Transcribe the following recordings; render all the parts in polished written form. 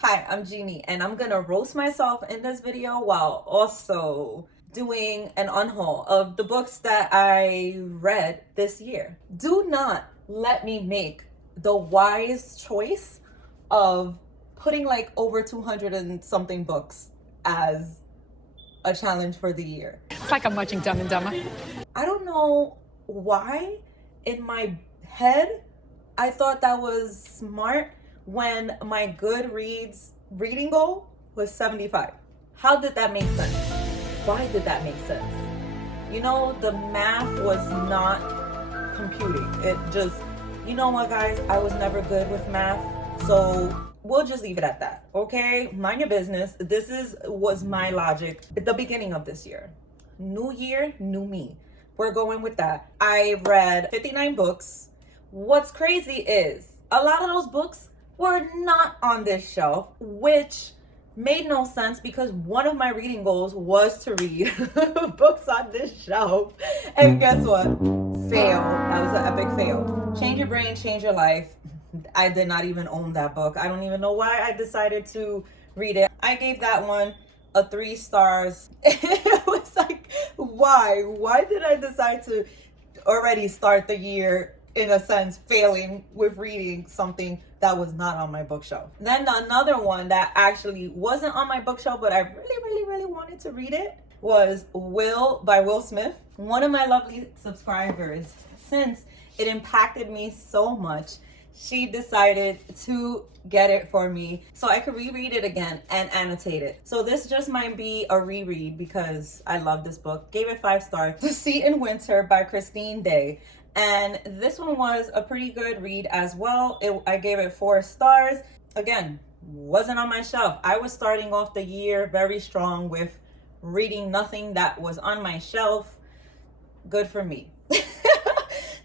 Hi, I'm Ginnie, and I'm gonna roast myself in this video while also doing an unhaul of the books that I read this year. Do not let me make the wise choice of putting like over 200 and something books as a challenge for the year. It's like I'm watching Dumb and Dumber. I don't know why in my head I thought that was smart when my Goodreads reading goal was 75. How did that make sense? Why did that make sense? You know, the math was not computing. It just, you know what, guys? I was never good with math, so we'll just leave it at that, okay? Mind your business. Was my logic at the beginning of this year. New year, new me. We're going with that. I read 59 books. What's crazy is a lot of those books were not on this shelf, which made no sense because one of my reading goals was to read books on this shelf. And guess what? Fail. That was an epic fail. Change Your Brain, Change Your Life. I did not even own that book. I don't even know why I decided to read it. I gave that one a 3 stars. It was like, why? Why did I decide to already start the year, in a sense, failing with reading something that was not on my bookshelf? Then another one that actually wasn't on my bookshelf, but I really wanted to read it was Will by Will Smith. One of my lovely subscribers, since it impacted me so much, she decided to get it for me so I could reread it again and annotate it. So this just might be a reread because I love this book. Gave it 5 stars. The Sea in Winter by Christine Day. And this one was a pretty good read as well. I gave it 4 stars. Again, wasn't on my shelf. I was starting off the year very strong with reading nothing that was on my shelf. Good for me.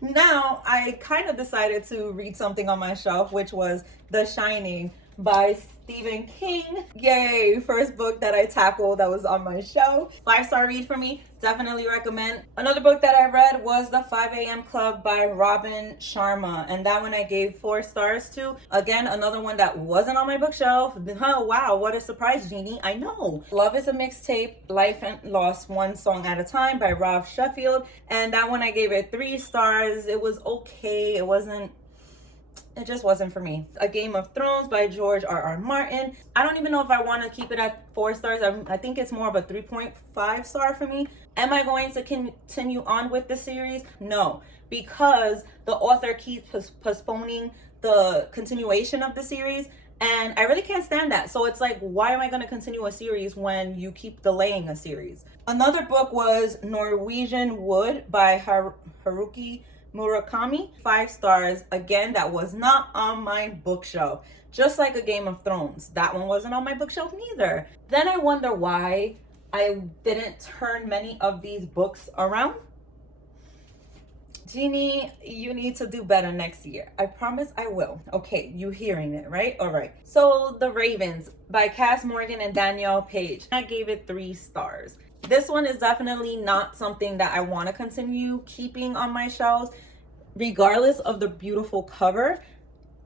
Now, I kind of decided to read something on my shelf, which was The Shining by Stephen King. Yay, first book that I tackled that was on my shelf. 5-star read for me, definitely recommend. Another book that I read was The 5 a.m. Club by Robin Sharma, and that one I gave 4 stars to. Again, another one that wasn't on my bookshelf. Oh, wow, what a surprise, Ginnie. I know. Love is a Mixtape, Life and Loss, One Song at a Time by Rob Sheffield, and that one I gave it 3 stars. It was okay. It just wasn't for me. A Game of Thrones by George R.R. Martin. I don't even know if I want to keep it at 4 stars. I think it's more of a 3.5 star for me. Am I going to continue on with the series? No, because the author keeps postponing the continuation of the series, and I really can't stand that. So it's like, why am I going to continue a series when you keep delaying a series? Another book was Norwegian Wood by Haruki Murakami. 5 stars. Again, that was not on my bookshelf. Just like A Game of Thrones. That one wasn't on my bookshelf neither. Then I wonder why I didn't turn many of these books around. Ginnie, you need to do better next year. I promise I will. Okay, you hearing it, right? All right. So The Ravens by Cass Morgan and Danielle Page. I gave it 3 stars. This one is definitely not something that I want to continue keeping on my shelves, regardless of the beautiful cover.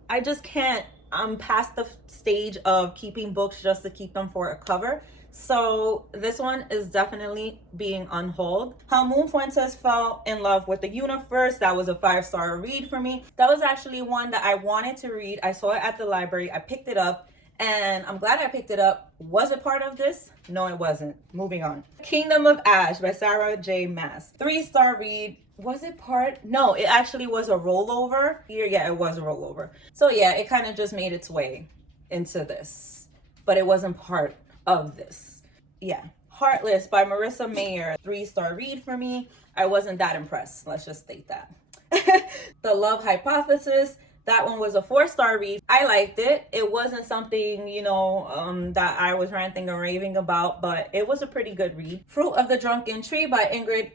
I just can't. I'm past the stage of keeping books just to keep them for a cover. So this one is definitely being unhauled. How Moon Fuentes Fell in Love with the Universe. That was a 5-star read for me. That was actually one that I wanted to read. I saw it at the library. I picked it up. And I'm glad I picked it up. Was it part of this? No, it wasn't. Moving on. Kingdom of Ash by Sarah J. Maas. 3-star read. Was it part? No, it actually was a rollover. Yeah, it was a rollover. So yeah, it kind of just made its way into this. But it wasn't part of this. Yeah. Heartless by Marissa Mayer. 3-star read for me. I wasn't that impressed. Let's just state that. The Love Hypothesis. That one was a 4-star read. I liked it. It wasn't something, that I was ranting and raving about, but it was a pretty good read. Fruit of the Drunken Tree by Ingrid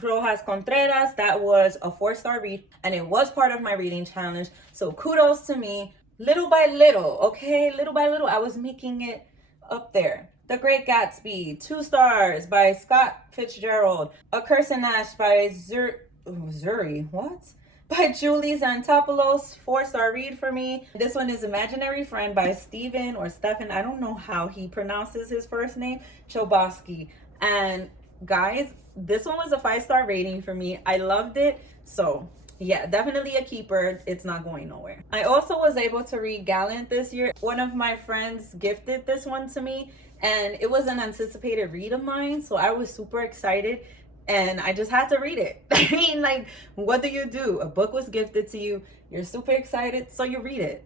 Rojas Contreras. That was a 4-star read, and it was part of my reading challenge. So kudos to me. Little by little, okay? Little by little, I was making it up there. The Great Gatsby, 2 stars by Scott Fitzgerald. A Curse and Ash by Zuri. What? by Julie Xantopoulos, 4-star read for me. This one is Imaginary Friend by Stephen, I don't know how he pronounces his first name, Chobosky. And guys, this one was a 5-star rating for me. I loved it. So yeah, definitely a keeper. It's not going nowhere. I also was able to read Gallant this year. One of my friends gifted this one to me, and it was an anticipated read of mine. So I was super excited, and I just had to read it. I mean, like, what do? A book was gifted to you. You're super excited, so you read it.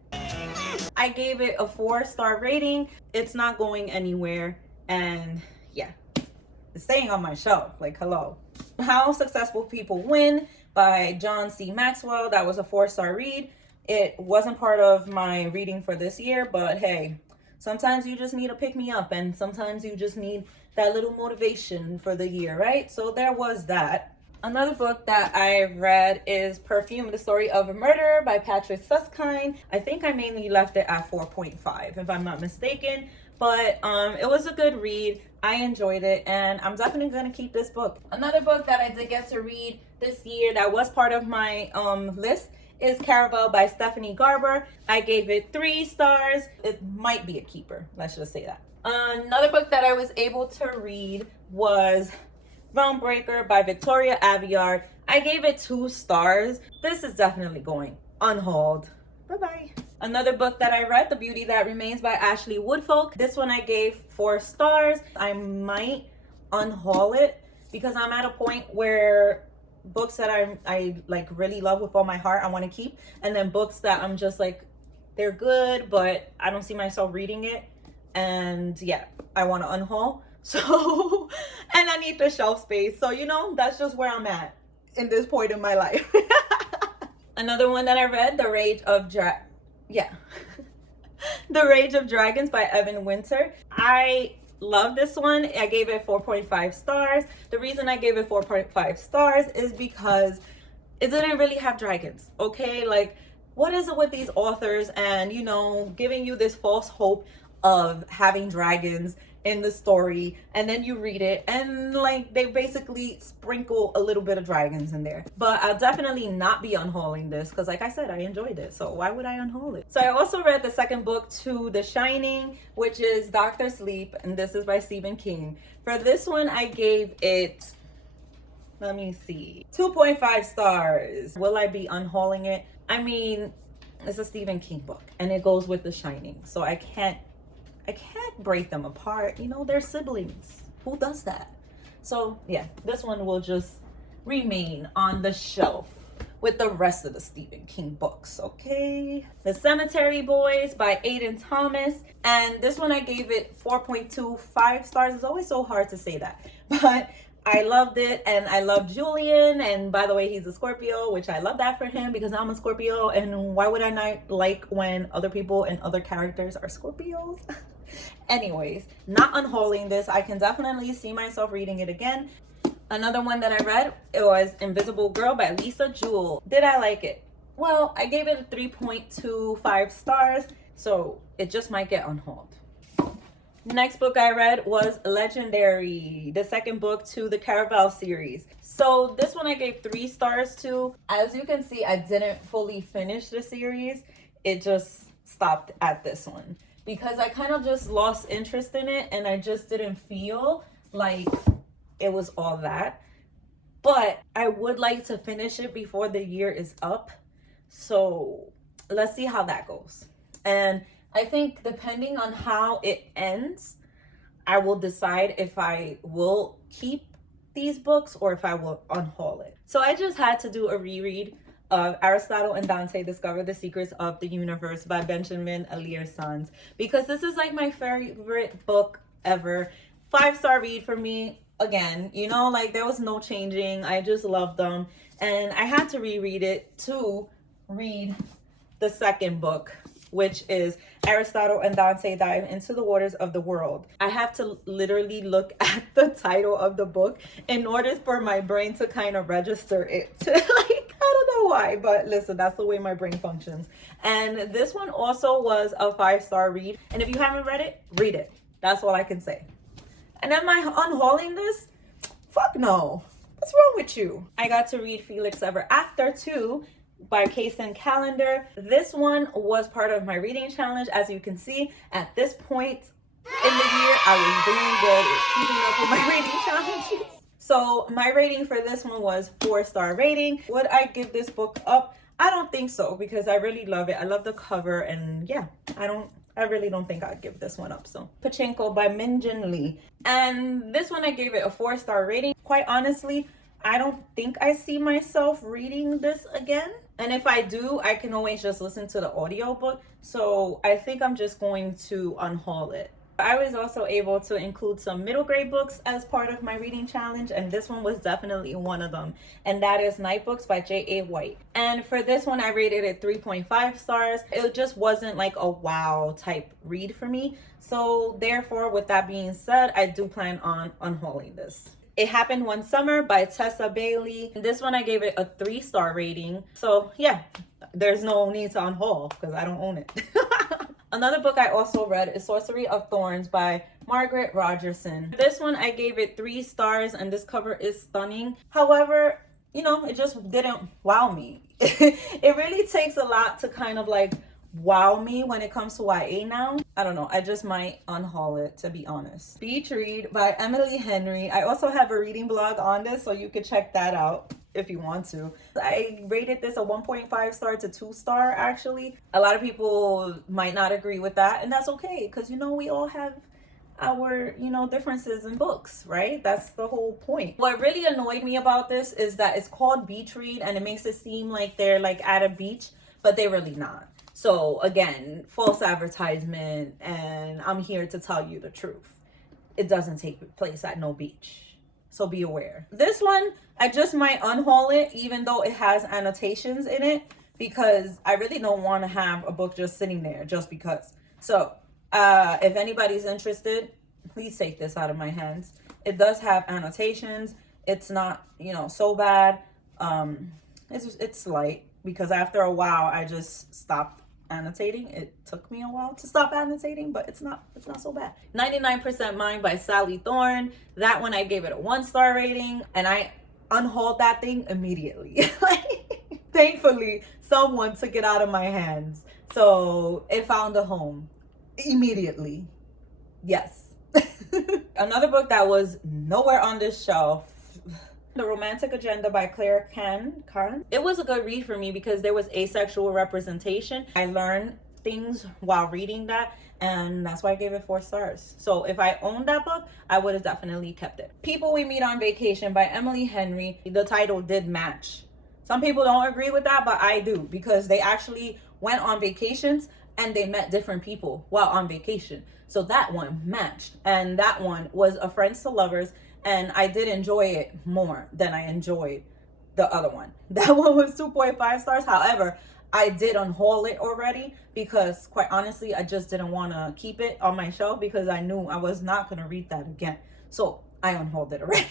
I gave it a 4-star rating. It's not going anywhere. And yeah, it's staying on my shelf. Like, hello. How Successful People Win by John C. Maxwell. That was a 4-star read. It wasn't part of my reading for this year, but hey, sometimes you just need to pick me up, and sometimes you just need that little motivation for the year, right? So there was that. Another book that I read is Perfume, The Story of a Murder by Patrick Susskind. I think I mainly left it at 4.5 if I'm not mistaken, but it was a good read. I enjoyed it, and I'm definitely going to keep this book. Another book that I did get to read this year that was part of my list is Caravel by Stephanie Garber. I gave it 3 stars. It might be a keeper. Let's just say that. Another book that I was able to read was Realm Breaker by Victoria Aveyard. I gave it 2 stars. This is definitely going unhauled. Bye-bye. Another book that I read, The Beauty That Remains by Ashley Woodfolk. This one I gave 4 stars. I might unhaul it because I'm at a point where books that I like really love with all my heart I want to keep, and then books that I'm just like, they're good but I don't see myself reading it, and yeah, I want to unhaul. So and I need the shelf space, so you know, that's just where I'm at in this point in my life. Another one that I read, The Rage of Dragons by Evan Winter. I love this one. I gave it 4.5 stars. The reason I gave it 4.5 stars is because it didn't really have dragons, okay? Like, what is it with these authors and, you know, giving you this false hope of having dragons in the story, and then you read it and like they basically sprinkle a little bit of dragons in there. But I'll definitely not be unhauling this because, like I said, I enjoyed it, so why would I unhaul it? So I also read the second book to The Shining, which is Dr. Sleep, and this is by Stephen King. For this one I gave it, let me see, 2.5 stars. Will I be unhauling it? I mean, it's a Stephen King book and it goes with The Shining, so I can't break them apart. You know, they're siblings. Who does that? So yeah, this one will just remain on the shelf with the rest of the Stephen King books, okay? The Cemetery Boys by Aiden Thomas. And this one I gave it 4.25 stars. It's always so hard to say that. But I loved it, and I love Julian, and by the way, he's a Scorpio, which I love that for him because I'm a Scorpio, and why would I not like when other people and other characters are Scorpios? Anyways, not unhauling this. I can definitely see myself reading it again. Another one that I read, it was Invisible Girl by Lisa Jewell. Did I like it? Well, I gave it a 3.25 stars, so it just might get unhauled. Next book I read was Legendary, the second book to the Caravel series. So this one I gave 3 stars to. As you can see, I didn't fully finish the series. It just stopped at this one because I kind of just lost interest in it, and I just didn't feel like it was all that. But I would like to finish it before the year is up. So let's see how that goes. And I think depending on how it ends, I will decide if I will keep these books or if I will unhaul it. So I just had to do a reread of Aristotle and Dante Discover the Secrets of the Universe by Benjamin Alire Sons, because this is like my favorite book ever. 5-star read for me. Again, you know, like there was no changing. I just loved them. And I had to reread it to read the second book, which is Aristotle and Dante Dive into the Waters of the World. I have to literally look at the title of the book in order for my brain to kind of register it. Like, I don't know why, but listen, that's the way my brain functions. And this one also was a 5-star read. And if you haven't read it, read it. That's all I can say. And am I unhauling this? Fuck no. What's wrong with you? I got to read Felix Ever After too. by Kason Calendar. This one was part of my reading challenge. As you can see, at this point in the year, I was doing good at keeping up with my reading challenges. So my rating for this one was 4-star rating. Would I give this book up? I don't think so, because I really love it. I love the cover, and yeah, I really don't think I'd give this one up. So Pachinko by Min-Jin Lee. And this one I gave it a 4-star rating. Quite honestly, I don't think I see myself reading this again. And if I do, I can always just listen to the audiobook. So I think I'm just going to unhaul it. I was also able to include some middle grade books as part of my reading challenge, and this one was definitely one of them, and that is Night Books by J.A. White. And for this one, I rated it 3.5 stars. It just wasn't like a wow type read for me. So therefore, with that being said, I do plan on unhauling this. It Happened One Summer by Tessa Bailey. This one I gave it a 3-star rating. So yeah, there's no need to unhaul because I don't own it. Another book I also read is Sorcery of Thorns by Margaret Rogerson. This one I gave it 3 stars, and this cover is stunning. However, you know, it just didn't wow me. It really takes a lot to kind of like wow me when it comes to YA now. I don't know, I just might unhaul it, to be honest. Beach Read by Emily Henry. I also have a reading blog on this, so you could check that out if you want to. I rated this a 1.5 star to 2 star actually. A lot of people might not agree with that, and that's okay, because you know, we all have our, you know, differences in books, right? That's the whole point. What really annoyed me about this is that it's called Beach Read, and it makes it seem like they're like at a beach, but they're really not. So again, false advertisement, and I'm here to tell you the truth. It doesn't take place at no beach. So be aware. This one, I just might unhaul it, even though it has annotations in it, because I really don't want to have a book just sitting there just because. So if anybody's interested, please take this out of my hands. It does have annotations. It's not, you know, so bad. It's light, because after a while I just stopped annotating. It took me a while to stop annotating, but it's not so bad. 99% Mine by Sally Thorne. That one I gave it a 1-star rating, and I unhauled that thing immediately. Thankfully, someone took it out of my hands, so it found a home immediately. Yes. Another book that was nowhere on this shelf, The Romantic Agenda by Claire Can. It was a good read for me because there was asexual representation. I learned things while reading that, and that's why I gave it 4 stars. So if I owned that book, I would have definitely kept it. People We Meet on Vacation by Emily Henry. The title did match. Some people don't agree with that, but I do, because they actually went on vacations and they met different people while on vacation. So that one matched, and that one was A Friends to Lovers, and I did enjoy it more than I enjoyed the other one. That one was 2.5 stars. However, I did unhaul it already because, quite honestly, I just didn't want to keep it on my shelf because I knew I was not going to read that again. So I unhauled it already.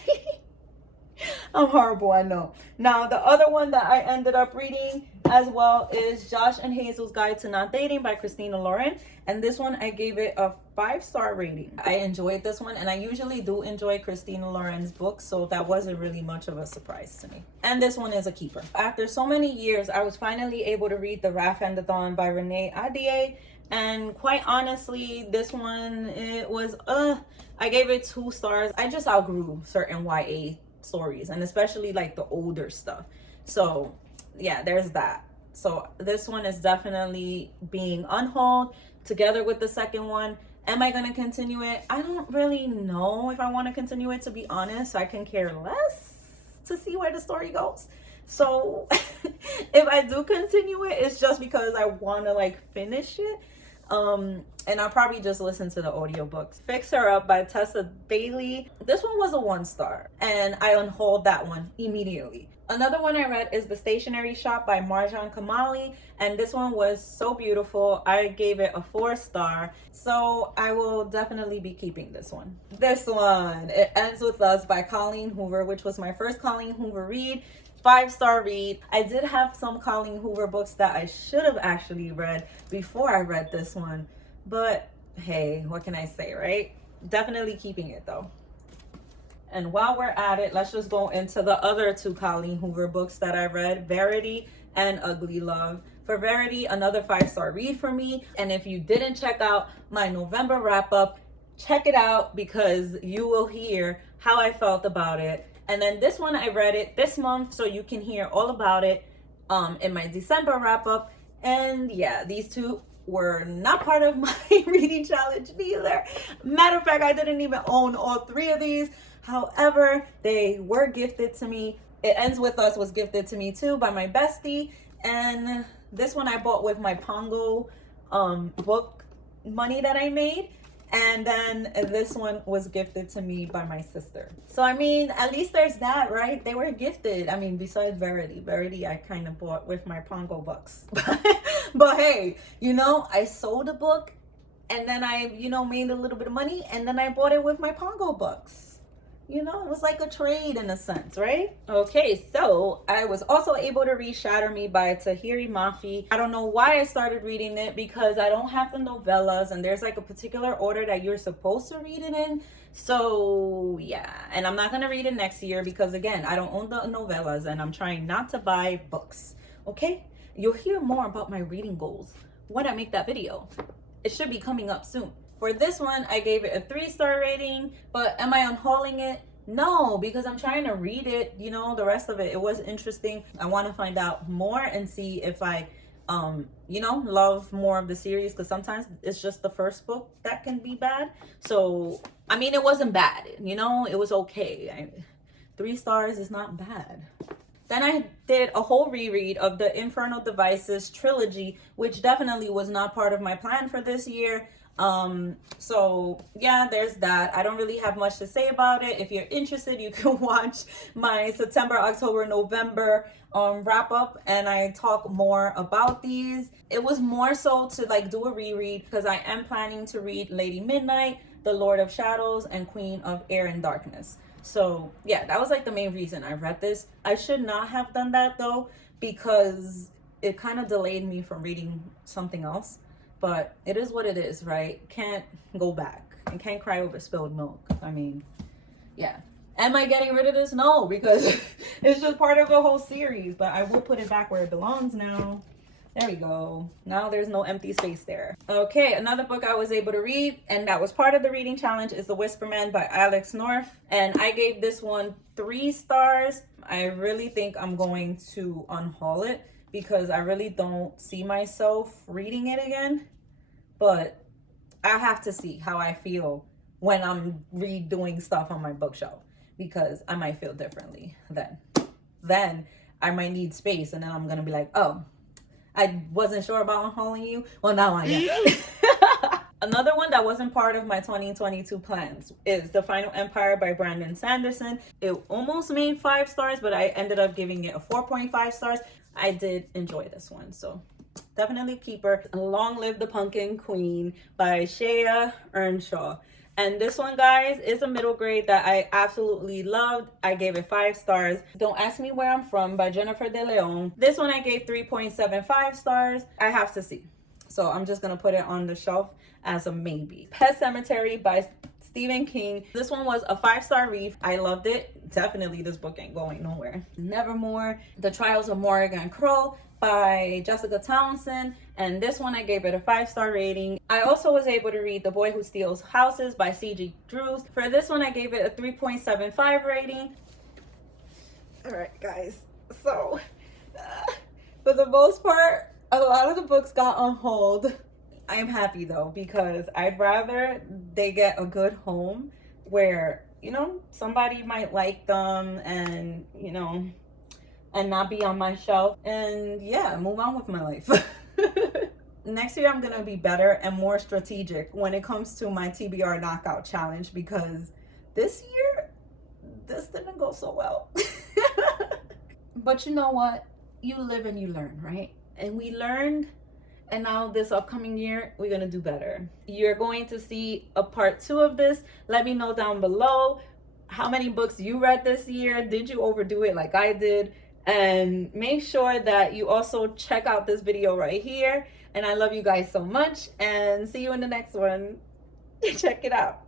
I'm horrible, I know. Now, the other one that I ended up reading as well is Josh and Hazel's Guide to Not Dating by Christina Lauren. And this one, I gave it a 5-star rating. I enjoyed this one, and I usually do enjoy Christina Lauren's books, so that wasn't really much of a surprise to me. And this one is a keeper. After so many years, I was finally able to read The Wrath and the Dawn by Renee Ahdieh. And quite honestly, this one, it was, I gave it 2 stars. I just outgrew certain YA stories, and especially like the older stuff. So yeah, there's that. So this one is definitely being unhauled together with the second one. Am I going to continue it? I don't really know if I want to continue it, to be honest. I can care less to see where the story goes. So if I do continue it, it's just because I want to like finish it. And I'll probably just listen to the audiobooks. Fix Her Up by Tessa Bailey. This one was a 1-star, and I unhauled that one immediately. Another one I read is The Stationery Shop by Marjan Kamali, and this one was so beautiful. I gave it a 4-star, so I will definitely be keeping this one. This one, It Ends With Us by Colleen Hoover, which was my first Colleen Hoover read. 5-star read. I did have some Colleen Hoover books that I should have actually read before I read this one, but hey, what can I say, right? Definitely keeping it though. And while we're at it, let's just go into the other 2 Colleen Hoover books that I read, Verity and Ugly Love. For Verity, another 5-star read for me. And if you didn't check out my November wrap up, check it out because you will hear how I felt about it. And then this one, I read it this month, so you can hear all about it in my December wrap up. And yeah, these two were not part of my reading challenge neither. Matter of fact, I didn't even own all 3 of these. However, they were gifted to me. It Ends With Us was gifted to me too by my bestie. And this one I bought with my Pongo book money that I made. And then this one was gifted to me by my sister. So, I mean, at least there's that, right? They were gifted. I mean, besides Verity. Verity I kind of bought with my Pongo bucks. But hey, you know, I sold a book and then I, you know, made a little bit of money and then I bought it with my Pongo bucks. You know, it was like a trade in a sense, right? Okay, so I was also able to read Shatter Me by Tahiri Mafi. I don't know why I started reading it because I don't have the novellas and there's like a particular order that you're supposed to read it in. So yeah, and I'm not gonna read it next year because again, I don't own the novellas and I'm trying not to buy books, okay? You'll hear more about my reading goals when I make that video. It should be coming up soon. For this one, I gave it a 3-star rating, but am I unhauling it? No, because I'm trying to read it, you know, the rest of it. It was interesting. I want to find out more and see if I, you know, love more of the series because sometimes it's just the first book that can be bad. So, I mean, it wasn't bad, you know, it was okay. 3 stars is not bad. Then I did a whole reread of the Infernal Devices trilogy, which definitely was not part of my plan for this year. So yeah, there's that. I don't really have much to say about it. If you're interested, you can watch my September, October, November wrap up and I talk more about these. It was more so to like do a reread because I am planning to read Lady Midnight, The Lord of Shadows, and Queen of Air and Darkness. So yeah, that was like the main reason I read this. I should not have done that though because it kind of delayed me from reading something else. But it is what it is, right? Can't go back and can't cry over spilled milk. I mean, yeah. Am I getting rid of this? No, because it's just part of the whole series. But I will put it back where it belongs now. There we go. Now there's no empty space there. Okay, another book I was able to read, and that was part of the reading challenge, is The Whisper Man by Alex North. And I gave this one 3 stars. I really think I'm going to unhaul it because I really don't see myself reading it again. But I have to see how I feel when I'm redoing stuff on my bookshelf because I might feel differently then. Then I might need space and then I'm going to be like, oh, I wasn't sure about unhauling you. Well, now I am. Another one that wasn't part of my 2022 plans is The Final Empire by Brandon Sanderson. It almost made 5 stars, but I ended up giving it a 4.5 stars. I did enjoy this one, so definitely keep her. Long Live the Pumpkin Queen by Shea Earnshaw. And this one, guys, is a middle grade that I absolutely loved. I gave it 5 stars. Don't Ask Me Where I'm From by Jennifer De Leon. This one I gave 3.75 stars. I have to see. So I'm just going to put it on the shelf as a maybe. Pet Sematary by Stephen King. This one was a 5-star read. I loved it. Definitely this book ain't going nowhere. Nevermore, The Trials of Morrigan Crow by Jessica Townsend. And this one I gave it a 5-star rating. I also was able to read The Boy Who Steals Houses by C.G. Drews. For this one I gave it a 3.75 rating. Alright guys, so for the most part, a lot of the books got on hold. I am happy though because I'd rather they get a good home where, you know, somebody might like them and, you know, and not be on my shelf and yeah, move on with my life. Next year I'm gonna be better and more strategic when it comes to my TBR knockout challenge because this year this didn't go so well. But you know what? You live and you learn, right? And we learned, and now this upcoming year we're gonna do better. You're going to see a part 2 of this. Let me know down below how many books you read this year. Did you overdo it like I did? And make sure that you also check out this video right here. And I love you guys so much and see you in the next one. Check it out.